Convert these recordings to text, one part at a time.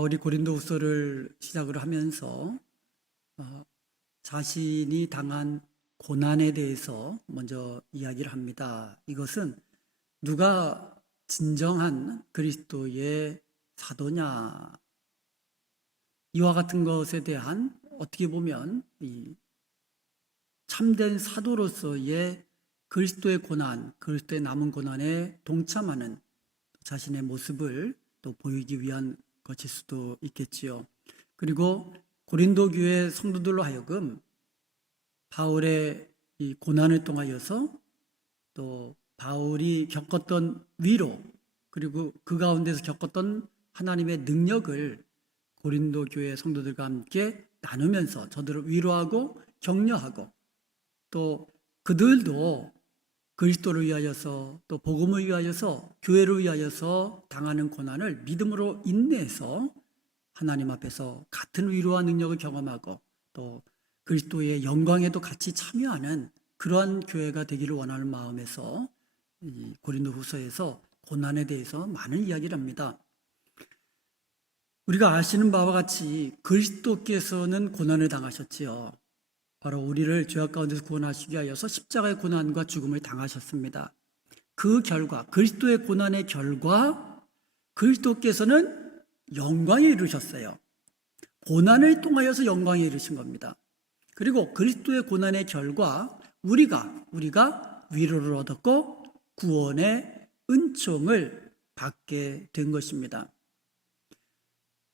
바울이 고린도후서를 시작을 하면서 자신이 당한 고난에 대해서 먼저 이야기를 합니다. 이것은 누가 진정한 그리스도의 사도냐, 이와 같은 것에 대한 어떻게 보면 이 참된 사도로서의 그리스도의 고난, 그리스도의 남은 고난에 동참하는 자신의 모습을 또 보이기 위한 것일 수도 있겠지요. 그리고 고린도 교회 성도들로 하여금 바울의 이 고난을 통하여서 또 바울이 겪었던 위로, 그리고 그 가운데서 겪었던 하나님의 능력을 고린도 교회 성도들과 함께 나누면서 저들을 위로하고 격려하고, 또 그들도 그리스도를 위하여서 또 복음을 위하여서 교회를 위하여서 당하는 고난을 믿음으로 인내해서 하나님 앞에서 같은 위로와 능력을 경험하고 또 그리스도의 영광에도 같이 참여하는 그러한 교회가 되기를 원하는 마음에서 이 고린도후서에서 고난에 대해서 많은 이야기를 합니다. 우리가 아시는 바와 같이 그리스도께서는 고난을 당하셨지요. 바로 우리를 죄악 가운데서 구원하시기 위하여서 십자가의 고난과 죽음을 당하셨습니다. 그 결과, 그리스도의 고난의 결과, 그리스도께서는 영광에 이르셨어요. 고난을 통하여서 영광에 이르신 겁니다. 그리고 그리스도의 고난의 결과, 우리가 위로를 얻었고 구원의 은총을 받게 된 것입니다.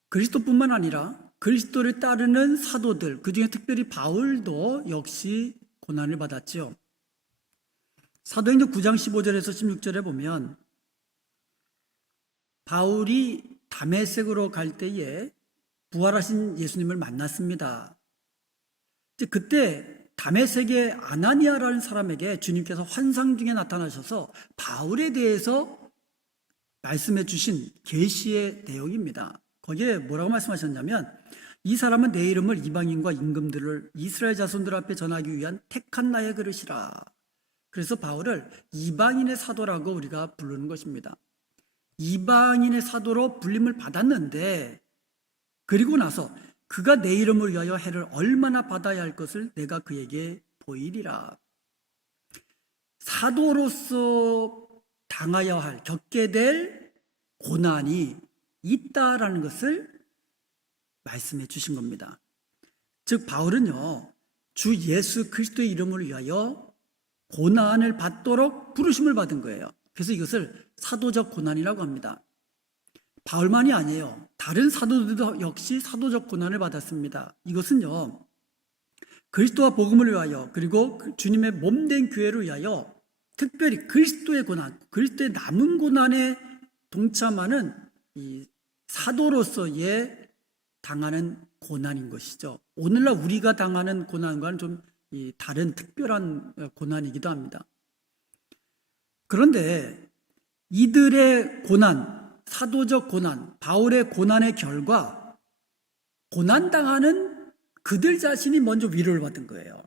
그리스도뿐만 아니라 그리스도를 따르는 사도들, 그중에 특별히 바울도 역시 고난을 받았죠. 사도행전 9장 15절에서 16절에 보면 바울이 다메섹으로 갈 때에 부활하신 예수님을 만났습니다. 그때 다메섹의 아나니아라는 사람에게 주님께서 환상 중에 나타나셔서 바울에 대해서 말씀해 주신 계시의 내용입니다. 거기에 뭐라고 말씀하셨냐면, 이 사람은 내 이름을 이방인과 임금들을 이스라엘 자손들 앞에 전하기 위한 택한 나의 그릇이라. 그래서 바울을 이방인의 사도라고 우리가 부르는 것입니다. 이방인의 사도로 불림을 받았는데, 그리고 나서 그가 내 이름을 위하여 해를 얼마나 받아야 할 것을 내가 그에게 보이리라. 사도로서 당하여야 할, 겪게 될 고난이 있다라는 것을 말씀해 주신 겁니다. 즉 바울은요, 주 예수 그리스도의 이름을 위하여 고난을 받도록 부르심을 받은 거예요. 그래서 이것을 사도적 고난이라고 합니다. 바울만이 아니에요. 다른 사도들도 역시 사도적 고난을 받았습니다. 이것은요, 그리스도와 복음을 위하여, 그리고 주님의 몸된 교회를 위하여 특별히 그리스도의 고난, 그리스도의 남은 고난에 동참하는 이 사도로서의 당하는 고난인 것이죠. 오늘날 우리가 당하는 고난과는 좀 다른 특별한 고난이기도 합니다. 그런데 이들의 고난, 사도적 고난, 바울의 고난의 결과, 고난당하는 그들 자신이 먼저 위로를 받은 거예요.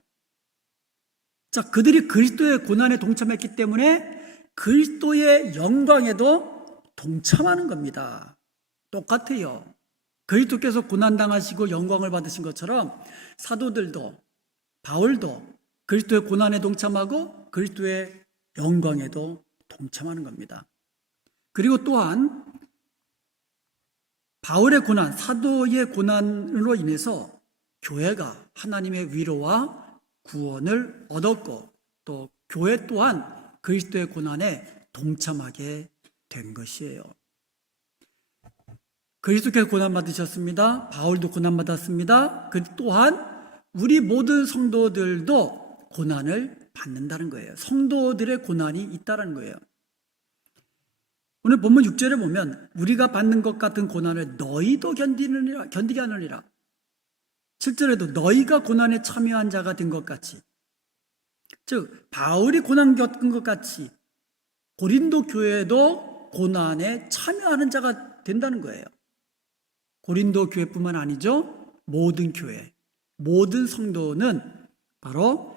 자, 그들이 그리스도의 고난에 동참했기 때문에 그리스도의 영광에도 동참하는 겁니다. 똑같아요. 그리스도께서 고난당하시고 영광을 받으신 것처럼 사도들도, 바울도 그리스도의 고난에 동참하고 그리스도의 영광에도 동참하는 겁니다. 그리고 또한 바울의 고난, 사도의 고난으로 인해서 교회가 하나님의 위로와 구원을 얻었고, 또 교회 또한 그리스도의 고난에 동참하게 된 것이에요. 그리스도께서 고난받으셨습니다. 바울도 고난받았습니다. 그 또한 우리 모든 성도들도 고난을 받는다는 거예요. 성도들의 고난이 있다는 거예요. 오늘 본문 6절에 보면 우리가 받는 것 같은 고난을 너희도 견디게 하느니라. 7절에도 너희가 고난에 참여한 자가 된 것 같이, 즉 바울이 고난 겪은 것 같이 고린도 교회도 고난에 참여하는 자가 된다는 거예요. 고린도 교회뿐만 아니죠. 모든 교회, 모든 성도는 바로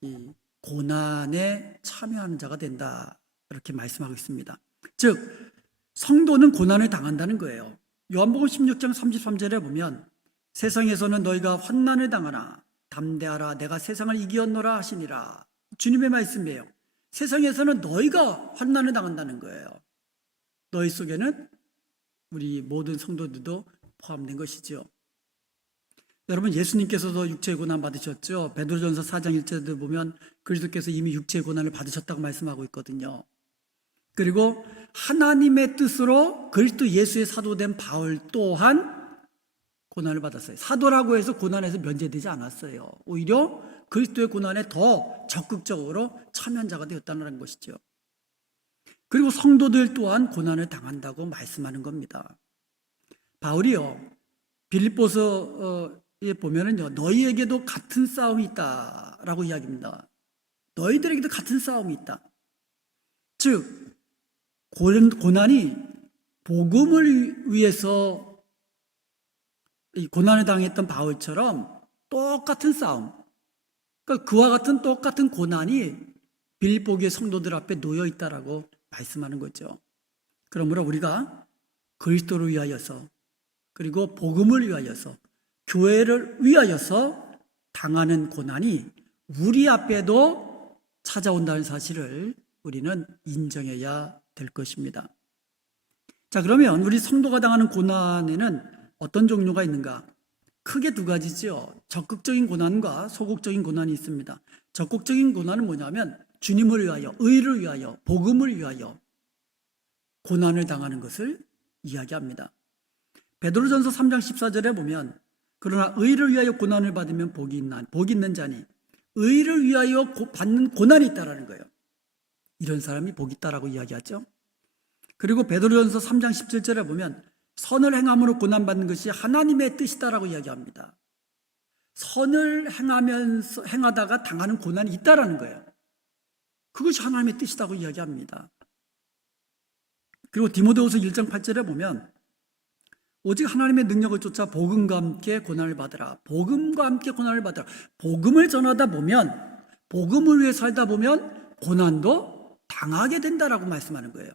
이 고난에 참여하는 자가 된다, 이렇게 말씀하고 있습니다. 즉 성도는 고난을 당한다는 거예요. 요한복음 16장 33절에 보면 세상에서는 너희가 환난을 당하나 담대하라 내가 세상을 이기었노라 하시니라. 주님의 말씀이에요. 세상에서는 너희가 환난을 당한다는 거예요. 너희 속에는 우리 모든 성도들도 포함된 것이죠. 여러분, 예수님께서도 육체의 고난 받으셨죠. 베드로전서 4장 1절도 보면 그리스도께서 이미 육체의 고난을 받으셨다고 말씀하고 있거든요. 그리고 하나님의 뜻으로 그리스도 예수의 사도된 바울 또한 고난을 받았어요. 사도라고 해서 고난에서 면제되지 않았어요. 오히려 그리스도의 고난에 더 적극적으로 참여자가 되었다는 것이죠. 그리고 성도들 또한 고난을 당한다고 말씀하는 겁니다. 바울이요, 빌립보서에 보면은요, 너희에게도 같은 싸움이 있다라고 이야기합니다. 너희들에게도 같은 싸움이 있다. 즉, 고난이 복음을 위해서 이 고난을 당했던 바울처럼 똑같은 싸움, 그러니까 그와 같은 똑같은 고난이 빌립보교의 성도들 앞에 놓여 있다라고 말씀하는 거죠. 그러므로 우리가 그리스도를 위하여서 그리고 복음을 위하여서 교회를 위하여서 당하는 고난이 우리 앞에도 찾아온다는 사실을 우리는 인정해야 될 것입니다. 자, 그러면 우리 성도가 당하는 고난에는 어떤 종류가 있는가? 크게 두 가지죠. 적극적인 고난과 소극적인 고난이 있습니다. 적극적인 고난은 뭐냐면 주님을 위하여, 의를 위하여, 복음을 위하여 고난을 당하는 것을 이야기합니다. 베드로전서 3장 14절에 보면 그러나 의를 위하여 고난을 받으면 복이 있는 자니 의를 위하여 받는 고난이 있다라는 거예요. 이런 사람이 복이 있다라고 이야기하죠. 그리고 베드로전서 3장 17절에 보면 선을 행함으로 고난받는 것이 하나님의 뜻이다라고 이야기합니다. 선을 행하다가 당하는 고난이 있다라는 거예요. 그것이 하나님의 뜻이라고 이야기합니다. 그리고 디모데후서 1장 8절에 보면 오직 하나님의 능력을 쫓아 복음과 함께 고난을 받으라. 복음과 함께 고난을 받으라. 복음을 전하다 보면, 복음을 위해 살다 보면 고난도 당하게 된다라고 말씀하는 거예요.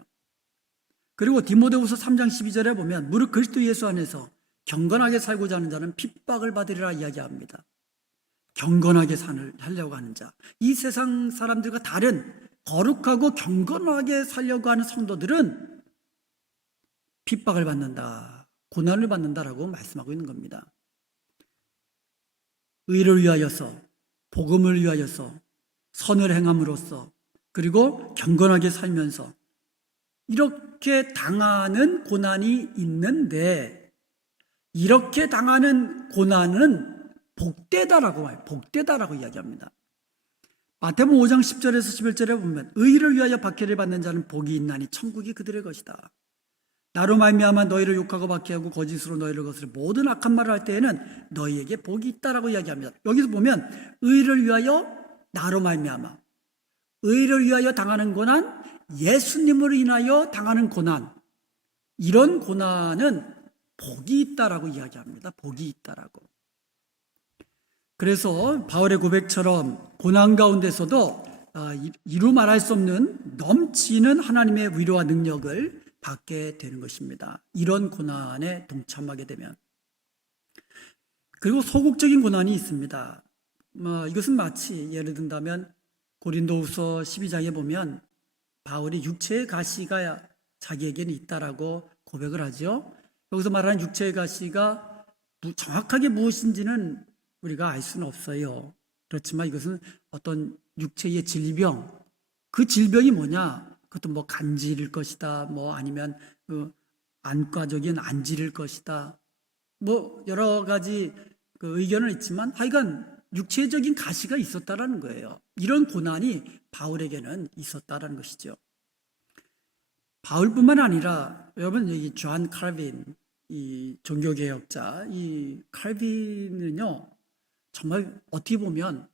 그리고 디모데후서 3장 12절에 보면 무릇 그리스도 예수 안에서 경건하게 살고자 하는 자는 핍박을 받으리라 이야기합니다. 경건하게 살려고 하는 자, 이 세상 사람들과 다른 거룩하고 경건하게 살려고 하는 성도들은 핍박을 받는다, 고난을 받는다라고 말씀하고 있는 겁니다. 의를 위하여서, 복음을 위하여서, 선을 행함으로써, 그리고 경건하게 살면서 이렇게 당하는 고난이 있는데, 이렇게 당하는 고난은 복되다라고 말해요. 복되다라고 이야기합니다. 마태복음 5장 10절에서 11절에 보면 의를 위하여 박해를 받는 자는 복이 있나니 천국이 그들의 것이다. 나로 말미암아 너희를 욕하고 박해하고 거짓으로 너희를 거스르 모든 악한 말을 할 때에는 너희에게 복이 있다라고 이야기합니다. 여기서 보면 의를 위하여 나로 말미암아, 의를 위하여 당하는 고난, 예수님으로 인하여 당하는 고난, 이런 고난은 복이 있다라고 이야기합니다. 복이 있다라고. 그래서 바울의 고백처럼 고난 가운데서도 이루 말할 수 없는 넘치는 하나님의 위로와 능력을 받게 되는 것입니다. 이런 고난에 동참하게 되면. 그리고 소극적인 고난이 있습니다. 이것은 마치 예를 든다면 고린도후서 12장에 보면 바울이 육체의 가시가 자기에게는 있다라고 고백을 하죠. 여기서 말하는 육체의 가시가 정확하게 무엇인지는 우리가 알 수는 없어요. 그렇지만 이것은 어떤 육체의 질병, 그 질병이 뭐냐? 그것도 뭐 간질일 것이다, 뭐 아니면 그 안과적인 안질일 것이다, 뭐 여러 가지 그 의견은 있지만 하여간 육체적인 가시가 있었다라는 거예요. 이런 고난이 바울에게는 있었다라는 것이죠. 바울뿐만 아니라 여러분 여기 존 칼빈, 이 종교개혁자, 이 칼빈은요 정말 어떻게 보면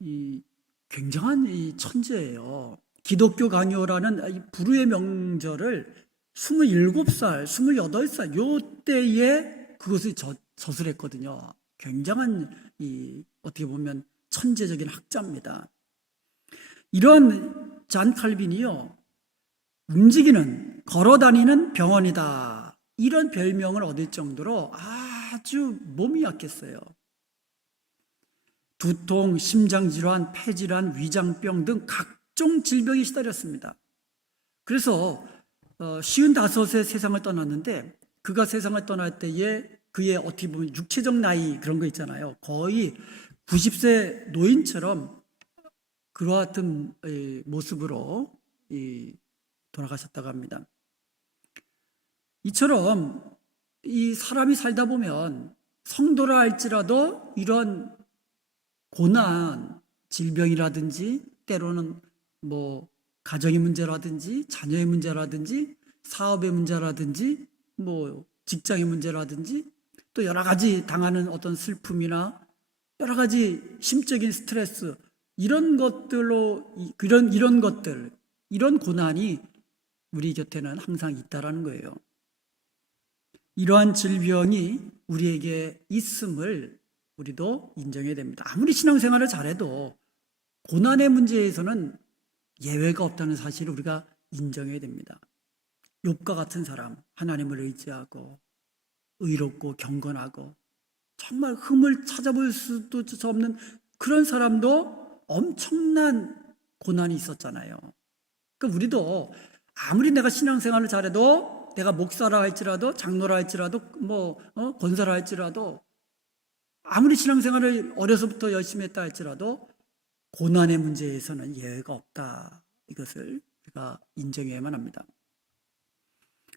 이 굉장한 이 천재예요. 기독교 강요라는 이 불후의 명절을 27살, 28살 요 때에 그것을 저술했거든요. 굉장한 이 어떻게 보면 천재적인 학자입니다. 이런 존 칼빈이요, 움직이는 걸어다니는 병원이다 이런 별명을 얻을 정도로 아주 몸이 약했어요. 두통, 심장질환, 폐질환, 위장병 등 각종 질병에 시달렸습니다. 그래서 55세 세상을 떠났는데, 그가 세상을 떠날 때에 그의 어떻게 보면 육체적 나이 그런 거 있잖아요. 거의 90세 노인처럼 그와 같은 모습으로 돌아가셨다고 합니다. 이처럼 이 사람이 살다 보면 성도라 할지라도 이런 고난, 질병이라든지 때로는 뭐 가정의 문제라든지 자녀의 문제라든지 사업의 문제라든지 뭐 직장의 문제라든지 또 여러 가지 당하는 어떤 슬픔이나 여러 가지 심적인 스트레스, 이런 것들로 이런 것들, 이런 고난이 우리 곁에는 항상 있다라는 거예요. 이러한 질병이 우리에게 있음을 우리도 인정해야 됩니다. 아무리 신앙생활을 잘해도 고난의 문제에서는 예외가 없다는 사실을 우리가 인정해야 됩니다. 욥과 같은 사람, 하나님을 의지하고 의롭고 경건하고 정말 흠을 찾아볼 수도 없는 그런 사람도 엄청난 고난이 있었잖아요. 그러니까 우리도 아무리 내가 신앙생활을 잘해도, 내가 목사라 할지라도, 장로라 할지라도, 권사라 할지라도, 아무리 신앙생활을 어려서부터 열심히 했다 할지라도 고난의 문제에서는 예외가 없다. 이것을 우리가 인정해야만 합니다.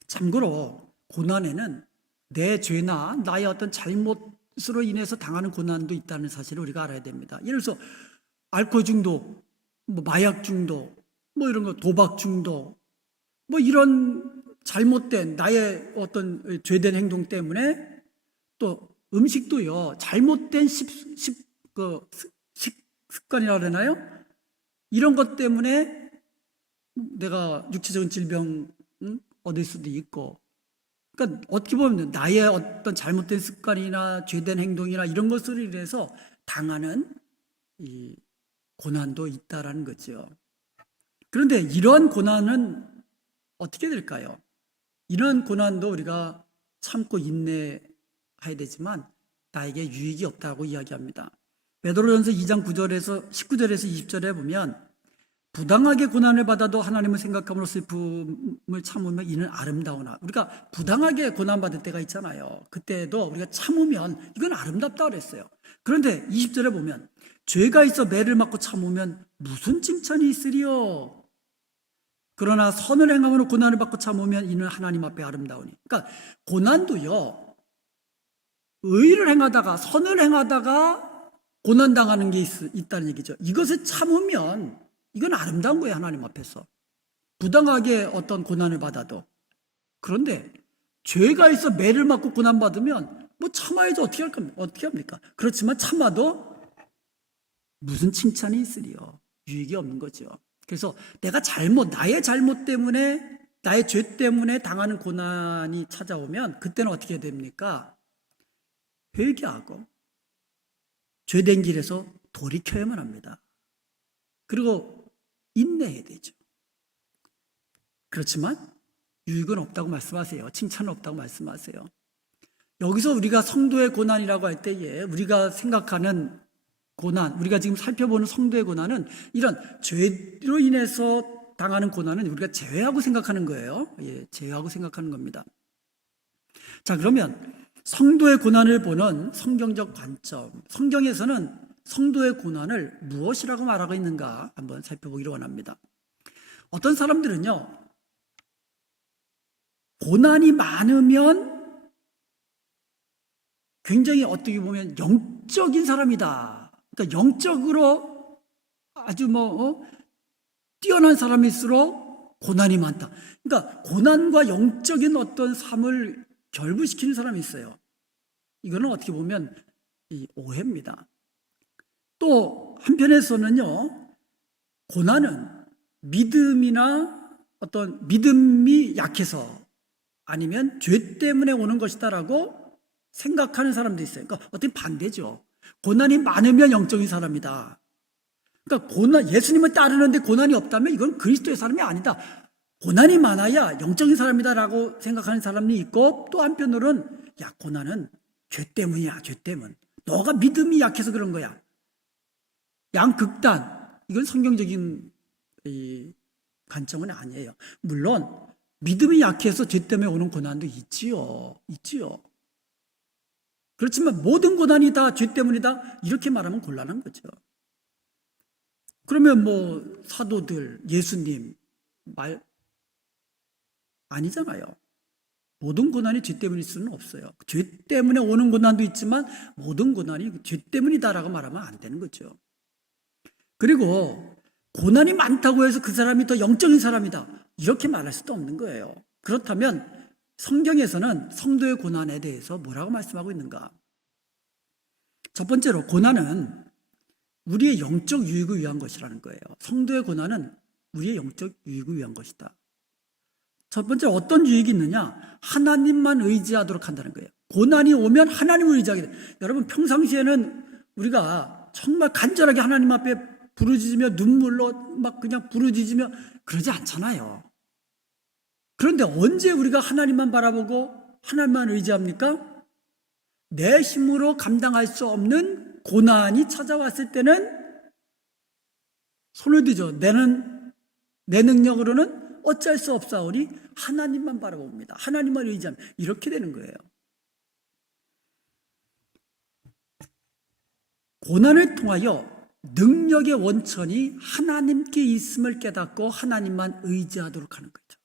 참고로 고난에는 내 죄나 나의 어떤 잘못으로 인해서 당하는 고난도 있다는 사실을 우리가 알아야 됩니다. 예를 들어서 알코올 중독, 마약 중독, 이런 거, 도박 중독, 이런 잘못된 나의 어떤 죄된 행동 때문에, 또 음식도요, 잘못된 습관이라 그러나요? 이런 것 때문에 내가 육체적인 질병 얻을 수도 있고, 그러니까 어떻게 보면 나의 어떤 잘못된 습관이나 죄된 행동이나 이런 것으로 인해서 당하는 이 고난도 있다라는 거죠. 그런데 이러한 고난은 어떻게 될까요? 이런 고난도 우리가 참고 인내해야 되지만 나에게 유익이 없다고 이야기합니다. 베드로전서 2장 9절에서 19절에서 20절에 보면 부당하게 고난을 받아도 하나님을 생각함으로 슬픔을 참으면 이는 아름다우나, 우리가 부당하게 고난받을 때가 있잖아요. 그때도 우리가 참으면 이건 아름답다 그랬어요. 그런데 20절에 보면 죄가 있어 매를 맞고 참으면 무슨 칭찬이 있으리요? 그러나 선을 행함으로 고난을 받고 참으면 이는 하나님 앞에 아름다우니. 그러니까 고난도요, 의를 행하다가 선을 행하다가 고난당하는 게 있다는 얘기죠. 이것을 참으면 이건 아름다운 거예요, 하나님 앞에서. 부당하게 어떤 고난을 받아도. 그런데 죄가 있어 매를 맞고 고난받으면 참아야지, 어떻게 합니까? 그렇지만 참아도 무슨 칭찬이 있으리요? 유익이 없는 거죠. 그래서 나의 잘못 때문에, 나의 죄 때문에 당하는 고난이 찾아오면 그때는 어떻게 됩니까? 회개하고 죄된 길에서 돌이켜야만 합니다. 그리고 인내해야 되죠. 그렇지만 유익은 없다고 말씀하세요. 칭찬은 없다고 말씀하세요. 여기서 우리가 성도의 고난이라고 할 때에 우리가 생각하는 고난, 우리가 지금 살펴보는 성도의 고난은 이런 죄로 인해서 당하는 고난은 우리가 제외하고 생각하는 거예요. 제외하고 생각하는 겁니다. 자, 그러면 성도의 고난을 보는 성경적 관점, 성경에서는 성도의 고난을 무엇이라고 말하고 있는가 한번 살펴보기를 원합니다. 어떤 사람들은요, 고난이 많으면 굉장히 어떻게 보면 영적인 사람이다. 그러니까 영적으로 아주 뛰어난 사람일수록 고난이 많다. 그러니까 고난과 영적인 어떤 삶을 결부시키는 사람이 있어요. 이거는 어떻게 보면 오해입니다. 또 한편에서는요, 고난은 믿음이나 어떤 믿음이 약해서 아니면 죄 때문에 오는 것이다라고 생각하는 사람도 있어요. 그러니까 어떻게 반대죠. 고난이 많으면 영적인 사람이다. 그러니까 예수님을 따르는데 고난이 없다면 이건 그리스도의 사람이 아니다. 고난이 많아야 영적인 사람이다라고 생각하는 사람이 있고, 또 한편으로는 야, 고난은 죄 때문이야, 죄 때문. 너가 믿음이 약해서 그런 거야. 양극단. 이건 성경적인 이 관점은 아니에요. 물론 믿음이 약해서 죄 때문에 오는 고난도 있지요. 그렇지만 모든 고난이 다 죄 때문이다 이렇게 말하면 곤란한 거죠. 그러면 뭐 사도들, 예수님 말 아니잖아요. 모든 고난이 죄 때문일 수는 없어요. 죄 때문에 오는 고난도 있지만 모든 고난이 죄 때문이다라고 말하면 안 되는 거죠. 그리고 고난이 많다고 해서 그 사람이 더 영적인 사람이다 이렇게 말할 수도 없는 거예요. 그렇다면 성경에서는 성도의 고난에 대해서 뭐라고 말씀하고 있는가? 첫 번째로 고난은 우리의 영적 유익을 위한 것이라는 거예요. 성도의 고난은 우리의 영적 유익을 위한 것이다. 첫 번째 어떤 유익이 있느냐? 하나님만 의지하도록 한다는 거예요. 고난이 오면 하나님을 의지하게 돼요. 여러분 평상시에는 우리가 정말 간절하게 하나님 앞에 부르짖으며 눈물로 막 그냥 부르짖으며 그러지 않잖아요. 그런데 언제 우리가 하나님만 바라보고 하나님만 의지합니까? 내 힘으로 감당할 수 없는 고난이 찾아왔을 때는 손을 들죠. 내 능력으로는 어쩔 수 없사오니 하나님만 바라봅니다. 하나님만 의지합니다. 이렇게 되는 거예요. 고난을 통하여 능력의 원천이 하나님께 있음을 깨닫고 하나님만 의지하도록 하는 거죠.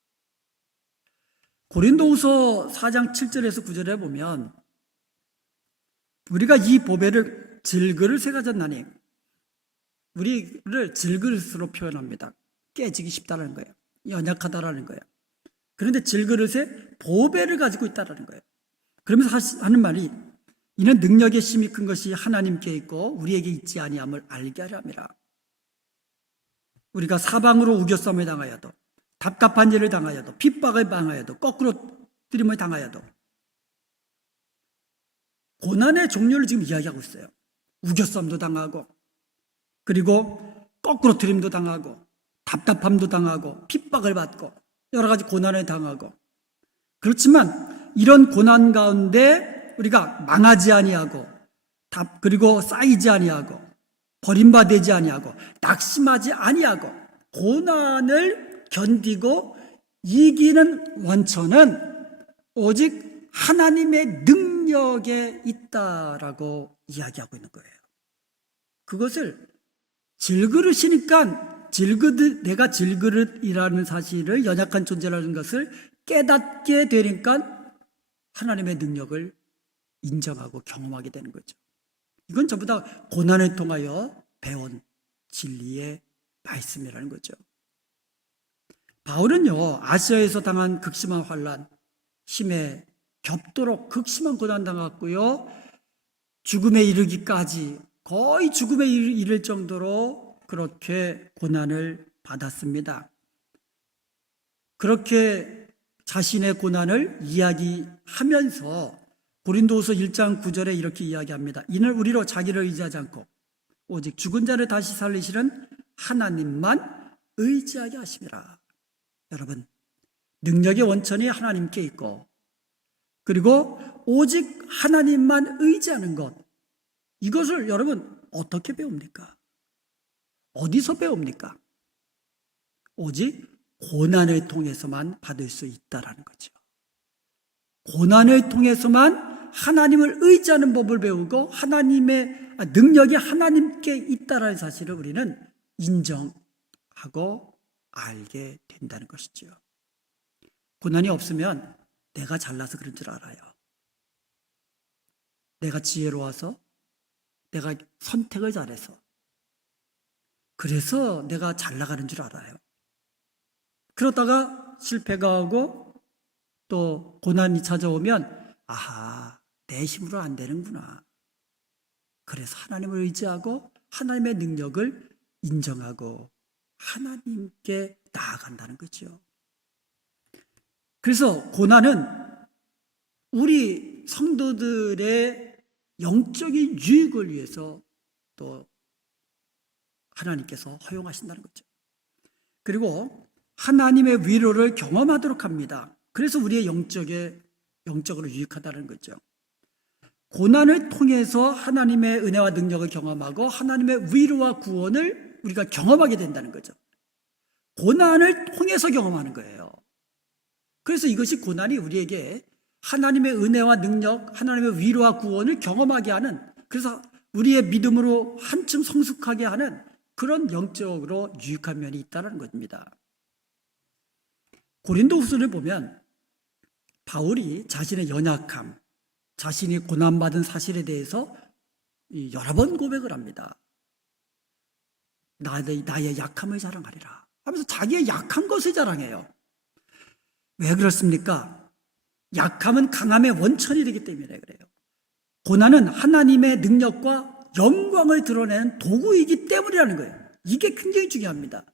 고린도후서 4장 7절에서 9절에 보면 우리가 이 보배를 질그릇에 가졌나니, 우리를 질그릇으로 표현합니다. 깨지기 쉽다는 거예요. 연약하다라는 거예요. 그런데 질그릇에 보배를 가지고 있다는 거예요. 그러면서 하는 말이 이는 능력의 힘이 큰 것이 하나님께 있고 우리에게 있지 아니함을 알게 하려 함이라. 우리가 사방으로 우겨싸움을 당하여도, 답답한 일을 당하여도, 핍박을 당하여도, 거꾸로 뜨림을 당하여도, 고난의 종류를 지금 이야기하고 있어요. 우겨싸움도 당하고, 그리고 거꾸로 트림도 당하고, 답답함도 당하고, 핍박을 받고, 여러 가지 고난을 당하고. 그렇지만 이런 고난 가운데 우리가 망하지 아니하고, 그리고 쌓이지 아니하고, 버림받지 아니하고, 낙심하지 아니하고, 고난을 견디고 이기는 원천은 오직 하나님의 능력에 있다라고 이야기하고 있는 거예요. 그것을 질그릇이니까 내가 질그릇이라는 사실을, 연약한 존재라는 것을 깨닫게 되니까 하나님의 능력을 인정하고 경험하게 되는 거죠. 이건 전부 다 고난을 통하여 배운 진리의 말씀이라는 거죠. 바울은요, 아시아에서 당한 극심한 환난, 힘에 겹도록 극심한 고난 당했고요, 죽음에 이르기까지 거의 죽음에 이를 정도로 그렇게 고난을 받았습니다. 그렇게 자신의 고난을 이야기하면서 고린도후서 1장 9절에 이렇게 이야기합니다. 이는 우리로 자기를 의지하지 않고 오직 죽은 자를 다시 살리시는 하나님만 의지하게 하심이라. 여러분, 능력의 원천이 하나님께 있고, 그리고 오직 하나님만 의지하는 것, 이것을 여러분 어떻게 배웁니까? 어디서 배웁니까? 오직 고난을 통해서만 받을 수 있다라는 거죠. 고난을 통해서만 하나님을 의지하는 법을 배우고 하나님의 능력이 하나님께 있다라는 사실을 우리는 인정하고 알게 된다는 것이죠. 고난이 없으면 내가 잘나서 그런 줄 알아요. 내가 지혜로워서, 내가 선택을 잘해서, 그래서 내가 잘 나가는 줄 알아요. 그러다가 실패가 오고 또 고난이 찾아오면 아하, 내 힘으로 안 되는구나. 그래서 하나님을 의지하고 하나님의 능력을 인정하고 하나님께 나아간다는 거죠. 그래서 고난은 우리 성도들의 영적인 유익을 위해서 또 하나님께서 허용하신다는 거죠. 그리고 하나님의 위로를 경험하도록 합니다. 그래서 우리의 영적으로 유익하다는 거죠. 고난을 통해서 하나님의 은혜와 능력을 경험하고 하나님의 위로와 구원을 우리가 경험하게 된다는 거죠. 고난을 통해서 경험하는 거예요. 그래서 이것이 고난이 우리에게 하나님의 은혜와 능력, 하나님의 위로와 구원을 경험하게 하는, 그래서 우리의 믿음으로 한층 성숙하게 하는 그런 영적으로 유익한 면이 있다는 겁니다. 고린도후서를 보면 바울이 자신의 연약함, 자신이 고난받은 사실에 대해서 여러 번 고백을 합니다. 나의 약함을 자랑하리라 하면서 자기의 약한 것을 자랑해요. 왜 그렇습니까? 약함은 강함의 원천이 되기 때문에 그래요. 고난은 하나님의 능력과 영광을 드러내는 도구이기 때문이라는 거예요. 이게 굉장히 중요합니다.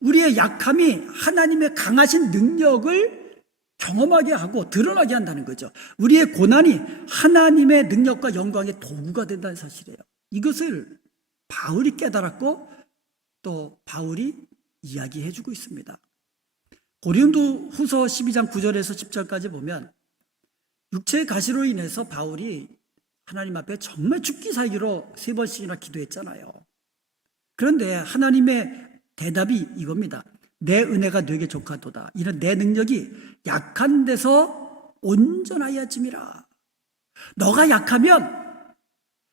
우리의 약함이 하나님의 강하신 능력을 경험하게 하고 드러나게 한다는 거죠. 우리의 고난이 하나님의 능력과 영광의 도구가 된다는 사실이에요. 이것을 바울이 깨달았고 또 바울이 이야기해주고 있습니다. 고린도후서 12장 9절에서 10절까지 보면 육체의 가시로 인해서 바울이 하나님 앞에 정말 죽기 살기로 3번씩이나 기도했잖아요. 그런데 하나님의 대답이 이겁니다. 내 은혜가 너에게 족하도다. 이런 내 능력이 약한 데서 온전하여짐이라. 너가 약하면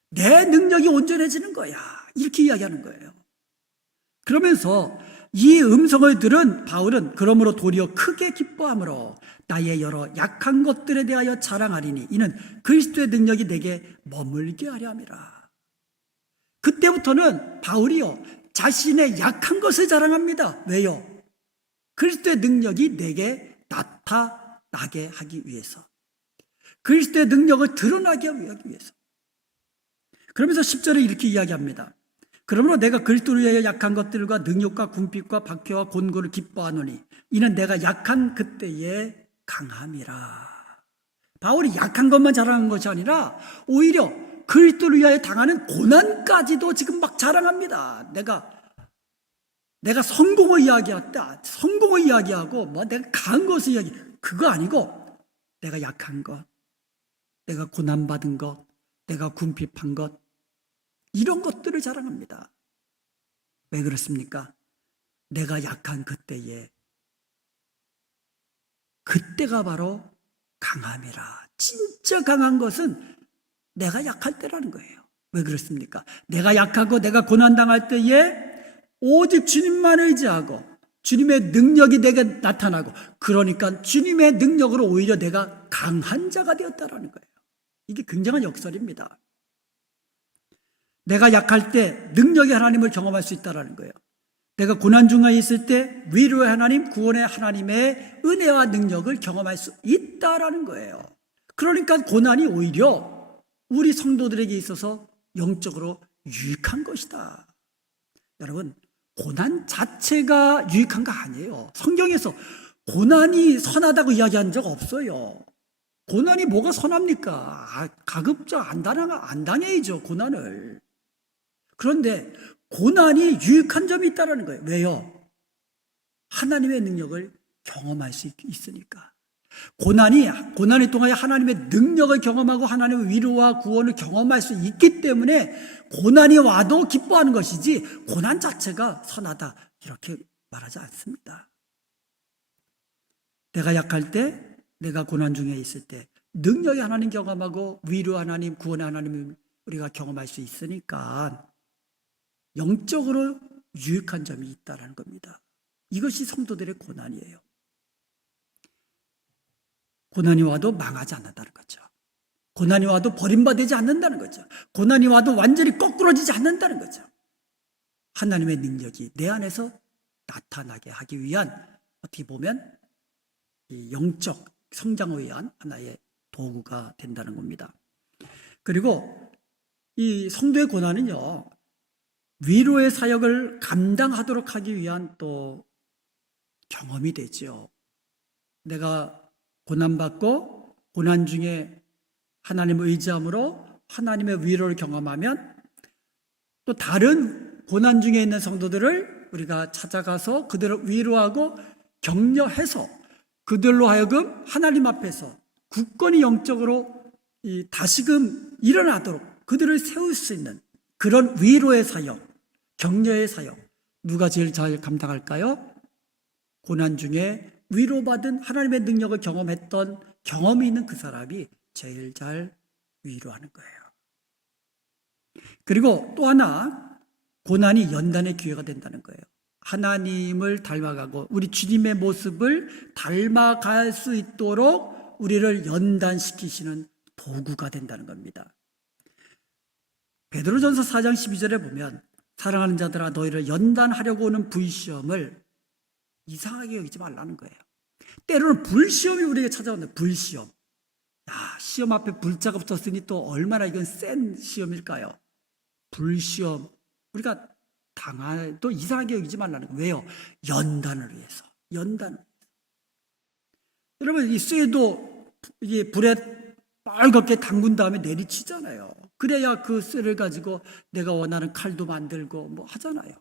내 능력이 온전해지는 거야. 이렇게 이야기하는 거예요. 그러면서 이 음성을 들은 바울은 그러므로 도리어 크게 기뻐함으로 나의 여러 약한 것들에 대하여 자랑하리니 이는 그리스도의 능력이 내게 머물게 하려 함이라. 그때부터는 바울이요 자신의 약한 것을 자랑합니다. 왜요? 그리스도의 능력이 내게 나타나게 하기 위해서, 그리스도의 능력을 드러나게 하기 위해서. 그러면서 10절에 이렇게 이야기합니다. 그러므로 내가 그리스도를 위하여 약한 것들과 능력과 궁핍과 박해와 곤고를 기뻐하노니 이는 내가 약한 그때에 강함이라. 바울이 약한 것만 자랑한 것이 아니라 오히려 그리스도를 위하여 당하는 고난까지도 지금 막 자랑합니다. 내가 성공을 이야기했다. 성공을 이야기하고 내가 강한 것을 이야기. 그거 아니고 내가 약한 것, 내가 고난받은 것, 내가 궁핍한 것, 이런 것들을 자랑합니다. 왜 그렇습니까? 내가 약한 그때가 바로 강함이라. 진짜 강한 것은 내가 약할 때라는 거예요. 왜 그렇습니까? 내가 약하고 내가 고난당할 때에 오직 주님만 의지하고 주님의 능력이 내게 나타나고, 그러니까 주님의 능력으로 오히려 내가 강한 자가 되었다라는 거예요. 이게 굉장한 역설입니다. 내가 약할 때 능력의 하나님을 경험할 수 있다는 거예요. 내가 고난 중에 있을 때 위로의 하나님, 구원의 하나님의 은혜와 능력을 경험할 수 있다는 거예요. 그러니까 고난이 오히려 우리 성도들에게 있어서 영적으로 유익한 것이다. 여러분, 고난 자체가 유익한 거 아니에요. 성경에서 고난이 선하다고 이야기한 적 없어요. 고난이 뭐가 선합니까? 가급적 안 당해야죠, 고난을. 그런데 고난이 유익한 점이 있다는 거예요. 왜요? 하나님의 능력을 경험할 수 있으니까. 고난이 통하여 하나님의 능력을 경험하고 하나님의 위로와 구원을 경험할 수 있기 때문에 고난이 와도 기뻐하는 것이지 고난 자체가 선하다 이렇게 말하지 않습니다. 내가 약할 때, 내가 고난 중에 있을 때 능력의 하나님 경험하고 위로 하나님, 구원의 하나님을 우리가 경험할 수 있으니까 영적으로 유익한 점이 있다는 겁니다. 이것이 성도들의 고난이에요. 고난이 와도 망하지 않는다는 거죠. 고난이 와도 버림받지 않는다는 거죠. 고난이 와도 완전히 거꾸러지지 않는다는 거죠. 하나님의 능력이 내 안에서 나타나게 하기 위한, 어떻게 보면 이 영적 성장을 위한 하나의 도구가 된다는 겁니다. 그리고 이 성도의 고난은요, 위로의 사역을 감당하도록 하기 위한 또 경험이 되죠. 내가 고난받고 고난 중에 하나님을 의지함으로 하나님의 위로를 경험하면 또 다른 고난 중에 있는 성도들을 우리가 찾아가서 그들을 위로하고 격려해서 그들로 하여금 하나님 앞에서 굳건히 영적으로 다시금 일어나도록 그들을 세울 수 있는 그런 위로의 사역, 격려의 사역, 누가 제일 잘 감당할까요? 고난 중에 위로받은 하나님의 능력을 경험했던 경험이 있는 그 사람이 제일 잘 위로하는 거예요. 그리고 또 하나, 고난이 연단의 기회가 된다는 거예요. 하나님을 닮아가고 우리 주님의 모습을 닮아갈 수 있도록 우리를 연단시키시는 도구가 된다는 겁니다. 베드로전서 4장 12절에 보면 사랑하는 자들아 너희를 연단하려고 오는 불시험을 이상하게 여기지 말라는 거예요. 때로는 불시험이 우리에게 찾아온다. 불시험. 시험 앞에 불자가 붙었으니 또 얼마나 이건 센 시험일까요? 불시험. 우리가 당해도 이상하게 여기지 말라는 거예요. 왜요? 연단을 위해서. 연단을 위해서. 여러분, 이 쇠도 이게 불에 빨갛게 담근 다음에 내리치잖아요. 그래야 그 쇠를 가지고 내가 원하는 칼도 만들고 뭐 하잖아요.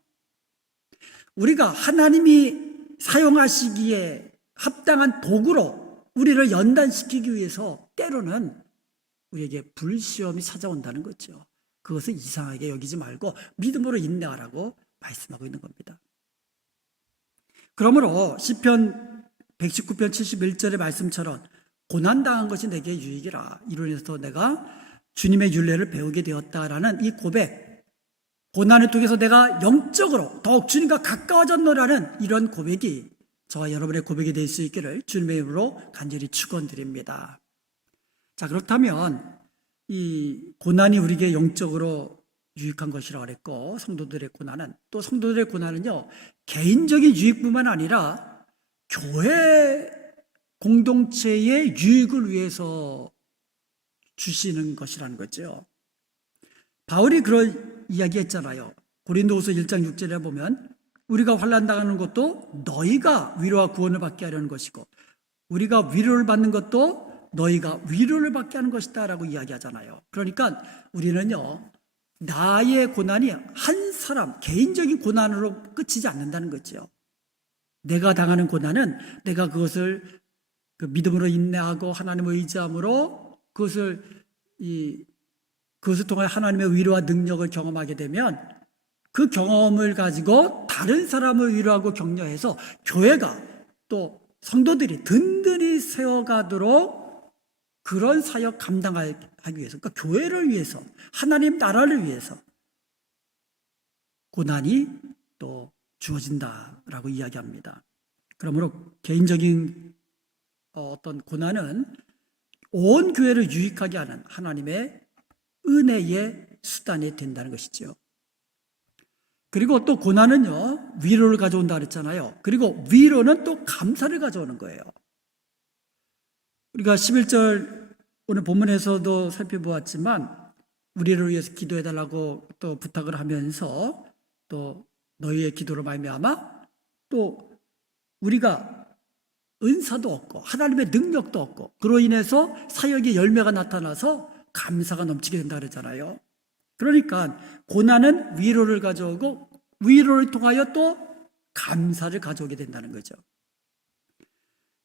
우리가 하나님이 사용하시기에 합당한 도구로 우리를 연단시키기 위해서 때로는 우리에게 불시험이 찾아온다는 거죠. 그것을 이상하게 여기지 말고 믿음으로 인내하라고 말씀하고 있는 겁니다. 그러므로 시편 119편 71절의 말씀처럼 고난당한 것이 내게 유익이라. 이로 인해서 내가 주님의 율례를 배우게 되었다라는 이 고백, 고난을 통해서 내가 영적으로 더욱 주님과 가까워졌노라는 이런 고백이 저와 여러분의 고백이 될 수 있기를 주님의 이름으로 간절히 축원드립니다. 자, 그렇다면 이 고난이 우리에게 영적으로 유익한 것이라고 그랬고, 성도들의 고난은, 또 성도들의 고난은요 개인적인 유익뿐만 아니라 교회 공동체의 유익을 위해서 주시는 것이라는 거죠. 바울이 그런 이야기 했잖아요. 고린도후서 1장 6절에 보면 우리가 환난 당하는 것도 너희가 위로와 구원을 받게 하려는 것이고 우리가 위로를 받는 것도 너희가 위로를 받게 하는 것이다 라고 이야기하잖아요. 그러니까 우리는요 나의 고난이 한 사람 개인적인 고난으로 끝이지 않는다는 거죠. 내가 당하는 고난은 내가 그것을 믿음으로 인내하고 하나님을 의지함으로 그것을 통해 하나님의 위로와 능력을 경험하게 되면 그 경험을 가지고 다른 사람을 위로하고 격려해서 교회가 또 성도들이 든든히 세워가도록 그런 사역 감당하기 위해서, 그러니까 교회를 위해서, 하나님 나라를 위해서 고난이 또 주어진다라고 이야기합니다. 그러므로 개인적인 어떤 고난은 온 교회를 유익하게 하는 하나님의 은혜의 수단이 된다는 것이죠. 그리고 또 고난은요 위로를 가져온다 그랬잖아요. 그리고 위로는 또 감사를 가져오는 거예요. 우리가 11절 오늘 본문에서도 살펴보았지만 우리를 위해서 기도해달라고 또 부탁을 하면서 또 너희의 기도로 말미암아 또 우리가 은사도 얻고 하나님의 능력도 얻고 그로 인해서 사역의 열매가 나타나서 감사가 넘치게 된다 그랬잖아요. 그러니까 고난은 위로를 가져오고 위로를 통하여 또 감사를 가져오게 된다는 거죠.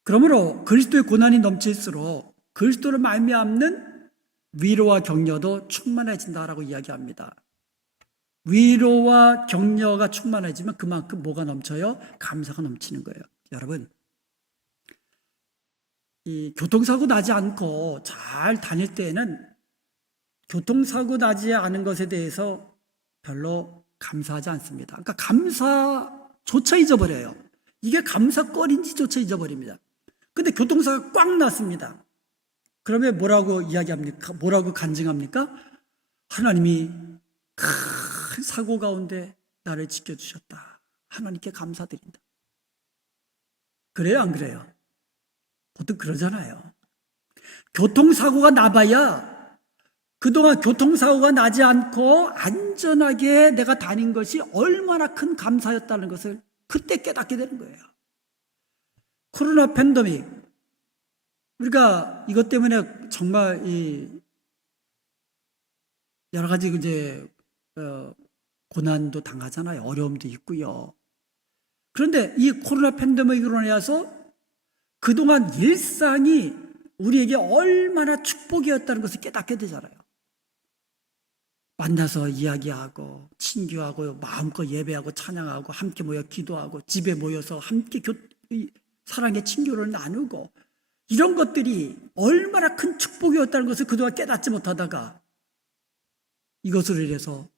그러므로 그리스도의 고난이 넘칠수록 그리스도를 말미암는 위로와 격려도 충만해진다라고 이야기합니다. 위로와 격려가 충만해지면 그만큼 뭐가 넘쳐요? 감사가 넘치는 거예요. 여러분, 이 교통사고 나지 않고 잘 다닐 때에는 교통사고 나지 않은 것에 대해서 별로 감사하지 않습니다. 그러니까 감사조차 잊어버려요. 이게 감사거리인지조차 잊어버립니다. 근데 교통사고가 꽉 났습니다. 그러면 뭐라고 이야기합니까? 뭐라고 간증합니까? 하나님이 큰 사고 가운데 나를 지켜주셨다. 하나님께 감사드린다. 그래요, 안 그래요? 보통 그러잖아요. 교통사고가 나봐야 그동안 교통사고가 나지 않고 안전하게 내가 다닌 것이 얼마나 큰 감사였다는 것을 그때 깨닫게 되는 거예요. 코로나 팬데믹, 우리가 이것 때문에 정말 여러 가지 이제 고난도 당하잖아요. 어려움도 있고요. 그런데 이 코로나 팬데믹으로 인해서 그동안 일상이 우리에게 얼마나 축복이었다는 것을 깨닫게 되잖아요. 만나서 이야기하고 친교하고 마음껏 예배하고 찬양하고 함께 모여 기도하고 집에 모여서 함께 사랑의 친교를 나누고 이런 것들이 얼마나 큰 축복이었다는 것을 그동안 깨닫지 못하다가 이것으로 인해서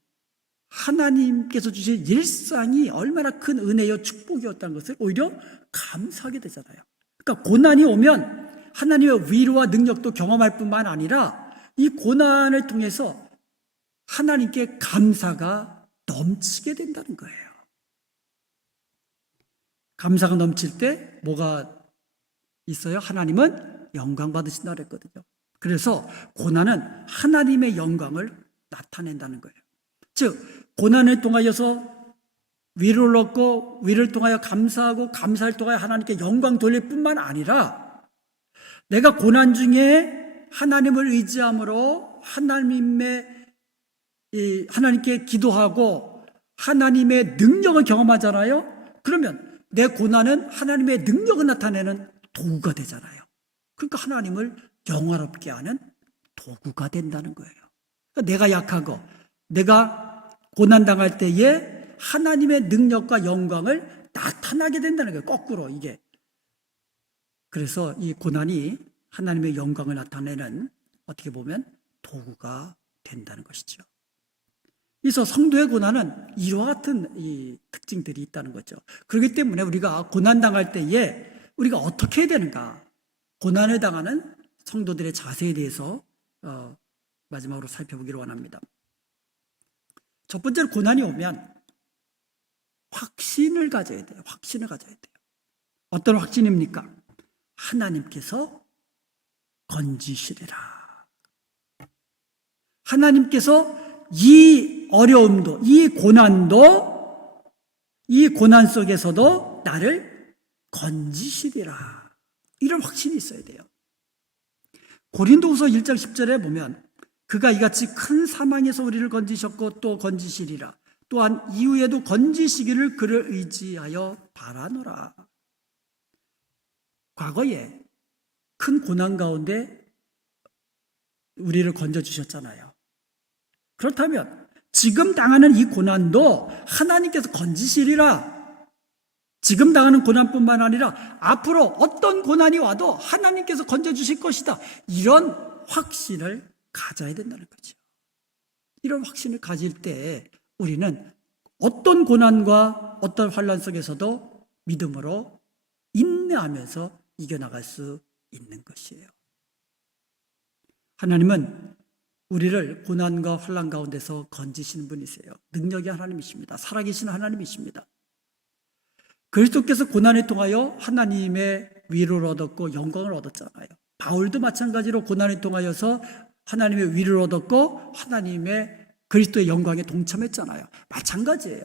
하나님께서 주신 일상이 얼마나 큰 은혜요 축복이었다는 것을 오히려 감사하게 되잖아요. 그러니까 고난이 오면 하나님의 위로와 능력도 경험할 뿐만 아니라 이 고난을 통해서 하나님께 감사가 넘치게 된다는 거예요. 감사가 넘칠 때 뭐가 있어요? 하나님은 영광 받으신다 그랬거든요. 그래서 고난은 하나님의 영광을 나타낸다는 거예요. 즉 고난을 통하여서 위로를 얻고 위를 통하여 감사하고 감사를 통하여 하나님께 영광 돌릴 뿐만 아니라 내가 고난 중에 하나님을 의지함으로 하나님께 기도하고 하나님의 능력을 경험하잖아요. 그러면 내 고난은 하나님의 능력을 나타내는 도구가 되잖아요. 그러니까 하나님을 영화롭게 하는 도구가 된다는 거예요. 그러니까 내가 약하고 내가 고난당할 때에 하나님의 능력과 영광을 나타나게 된다는 거예요. 거꾸로 이게. 그래서 이 고난이 하나님의 영광을 나타내는 어떻게 보면 도구가 된다는 것이죠. 그래서 성도의 고난은 이와 같은 이 특징들이 있다는 거죠. 그렇기 때문에 우리가 고난당할 때에 우리가 어떻게 해야 되는가? 고난을 당하는 성도들의 자세에 대해서 마지막으로 살펴보기를 원합니다. 첫 번째로 고난이 오면 확신을 가져야 돼요. 확신을 가져야 돼요. 어떤 확신입니까? 하나님께서 건지시리라. 하나님께서 이 어려움도, 이 고난도, 이 고난 속에서도 나를 건지시리라. 이런 확신이 있어야 돼요. 고린도후서 1장 10절에 보면 그가 이같이 큰 사망에서 우리를 건지셨고 또 건지시리라. 또한 이후에도 건지시기를 그를 의지하여 바라노라. 과거에 큰 고난 가운데 우리를 건져주셨잖아요. 그렇다면 지금 당하는 이 고난도 하나님께서 건지시리라. 지금 당하는 고난뿐만 아니라 앞으로 어떤 고난이 와도 하나님께서 건져주실 것이다. 이런 확신을 가져야 된다는 거죠. 이런 확신을 가질 때 우리는 어떤 고난과 어떤 환난 속에서도 믿음으로 인내하면서 이겨나갈 수 있는 것이에요. 하나님은 우리를 고난과 환난 가운데서 건지시는 분이세요. 능력의 하나님이십니다. 살아계신 하나님이십니다. 그리스도께서 고난을 통하여 하나님의 위로를 얻었고 영광을 얻었잖아요. 바울도 마찬가지로 고난을 통하여서 하나님의 위로를 얻었고 하나님의 그리스도의 영광에 동참했잖아요. 마찬가지예요.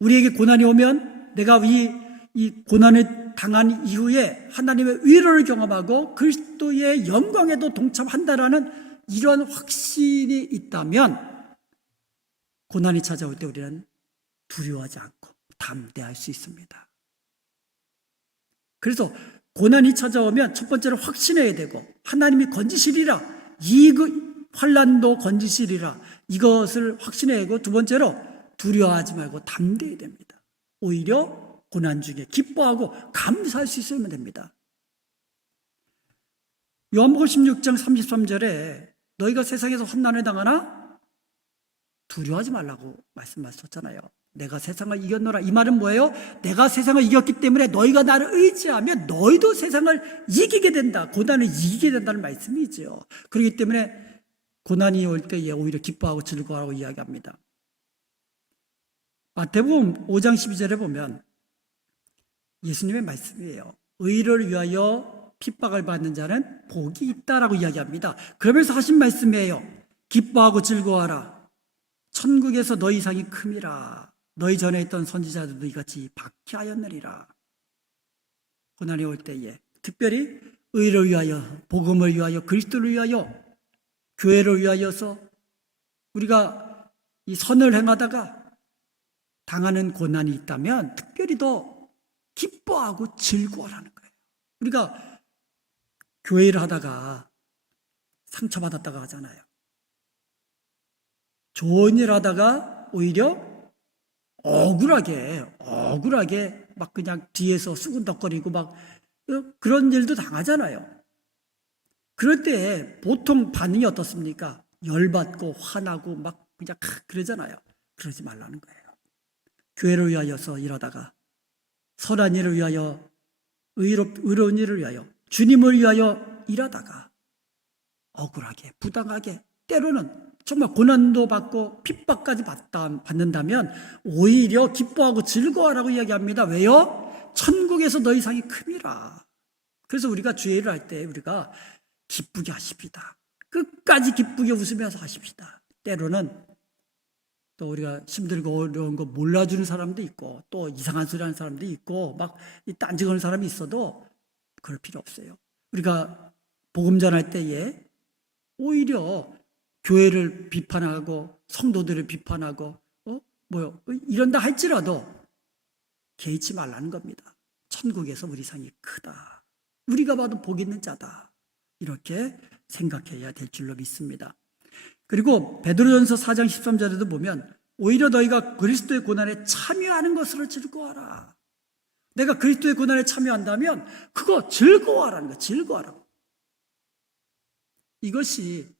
우리에게 고난이 오면 내가 이 고난을 당한 이후에 하나님의 위로를 경험하고 그리스도의 영광에도 동참한다라는 이런 확신이 있다면 고난이 찾아올 때 우리는 두려워하지 않고 담대할 수 있습니다. 그래서 고난이 찾아오면 첫 번째로 확신해야 되고 하나님이 건지시리라. 이 환난도 건지시리라. 이것을 확신해야 하고 두 번째로 두려워하지 말고 담대해야 됩니다. 오히려 고난 중에 기뻐하고 감사할 수 있으면 됩니다. 요한복음 16장 33절에 너희가 세상에서 환난을 당하나 두려워하지 말라고 말씀하셨잖아요. 내가 세상을 이겼노라. 이 말은 뭐예요? 내가 세상을 이겼기 때문에 너희가 나를 의지하면 너희도 세상을 이기게 된다. 고난을 이기게 된다는 말씀이죠. 그렇기 때문에 고난이 올 때에 오히려 기뻐하고 즐거워하고 이야기합니다. 마태복음 5장 12절에 보면 예수님의 말씀이에요. 의를 위하여 핍박을 받는 자는 복이 있다라고 이야기합니다. 그러면서 하신 말씀이에요. 기뻐하고 즐거워하라. 천국에서 너희 상이 큼이라. 너희 전에 있던 선지자들도 이같이 박해하였느니라. 고난이 올 때에 특별히 의를 위하여, 복음을 위하여, 그리스도를 위하여, 교회를 위하여서 우리가 이 선을 행하다가 당하는 고난이 있다면 특별히 더 기뻐하고 즐거워하는 거예요. 우리가 교회를 하다가 상처받았다가 하잖아요. 좋은 일 하다가 오히려 억울하게 막 그냥 뒤에서 수군덕거리고 막 그런 일도 당하잖아요. 그럴 때 보통 반응이 어떻습니까? 열받고 화나고 막 그냥 그러잖아요. 그러지 말라는 거예요. 교회를 위하여서 일하다가 선한 일을 위하여 의로운 일을 위하여 주님을 위하여 일하다가 억울하게 부당하게 때로는 정말 고난도 받고 핍박까지 받는다면 오히려 기뻐하고 즐거워하라고 이야기합니다. 왜요? 천국에서 너 이상이 큼이라. 그래서 우리가 주의 일을 할 때 우리가 기쁘게 하십니다. 끝까지 기쁘게 웃으면서 하십시다. 때로는 또 우리가 힘들고 어려운 거 몰라주는 사람도 있고 또 이상한 소리 하는 사람도 있고 막 딴지거리는 사람이 있어도 그럴 필요 없어요. 우리가 복음 전할 때에 오히려 교회를 비판하고 성도들을 비판하고 이런다 할지라도 개의치 말라는 겁니다. 천국에서 우리 상이 크다. 우리가 봐도 복 있는 자다. 이렇게 생각해야 될 줄로 믿습니다. 그리고 베드로전서 4장 13절에도 보면 오히려 너희가 그리스도의 고난에 참여하는 것으로 즐거워하라. 내가 그리스도의 고난에 참여한다면 그거 즐거워하라는 거야. 즐거워하라고. 이것이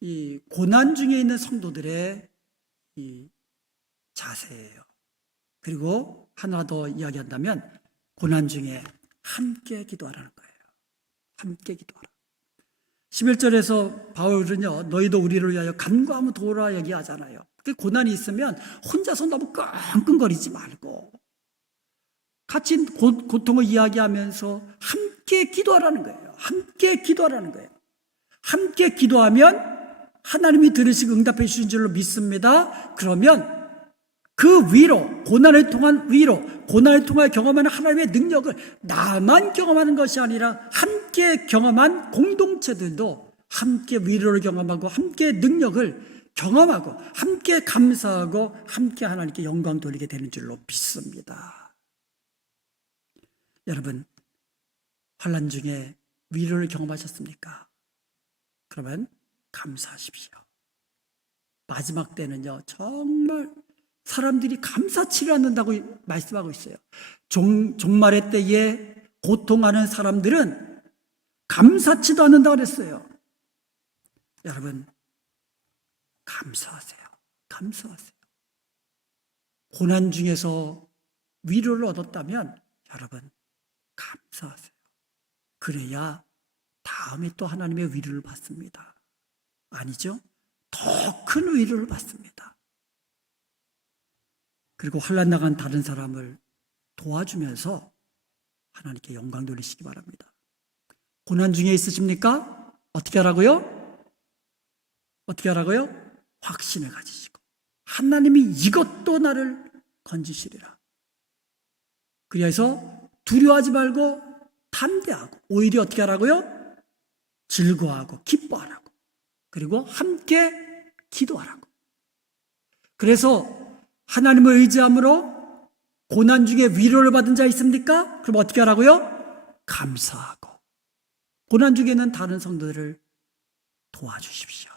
이 고난 중에 있는 성도들의 이 자세예요. 그리고 하나 더 이야기한다면 고난 중에 함께 기도하라는 거예요. 함께 기도하라. 11절에서 바울은요, 너희도 우리를 위하여 간구하며 도우라 얘기하잖아요. 고난이 있으면 혼자서 너무 끙끙거리지 말고 같이 고통을 이야기하면서 함께 기도하라는 거예요. 함께 기도하라는 거예요. 함께 기도하면 하나님이 들으시고 응답해 주신 줄로 믿습니다. 그러면 그 위로, 고난을 통한 위로, 고난을 통해 경험하는 하나님의 능력을 나만 경험하는 것이 아니라 함께 경험한 공동체들도 함께 위로를 경험하고 함께 능력을 경험하고 함께 감사하고 함께 하나님께 영광 돌리게 되는 줄로 믿습니다. 여러분, 환난 중에 위로를 경험하셨습니까? 그러면 감사하십시오. 마지막 때는요, 정말 사람들이 감사치를 않는다고 말씀하고 있어요. 종말의 때에 고통하는 사람들은 감사치도 않는다고 그랬어요. 여러분, 감사하세요. 감사하세요. 고난 중에서 위로를 얻었다면 여러분, 감사하세요. 그래야 다음에 또 하나님의 위로를 받습니다. 아니죠? 더 큰 위로를 받습니다. 그리고 환난 나간 다른 사람을 도와주면서 하나님께 영광 돌리시기 바랍니다. 고난 중에 있으십니까? 어떻게 하라고요? 어떻게 하라고요? 확신을 가지시고 하나님이 이것도 나를 건지시리라. 그래서 두려워하지 말고 담대하고 오히려 어떻게 하라고요? 즐거워하고 기뻐하라고. 그리고 함께 기도하라고. 그래서 하나님을 의지함으로 고난 중에 위로를 받은 자 있습니까? 그럼 어떻게 하라고요? 감사하고 고난 중에는 다른 성도들을 도와주십시오.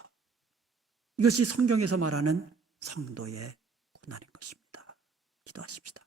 이것이 성경에서 말하는 성도의 고난인 것입니다. 기도하십시다.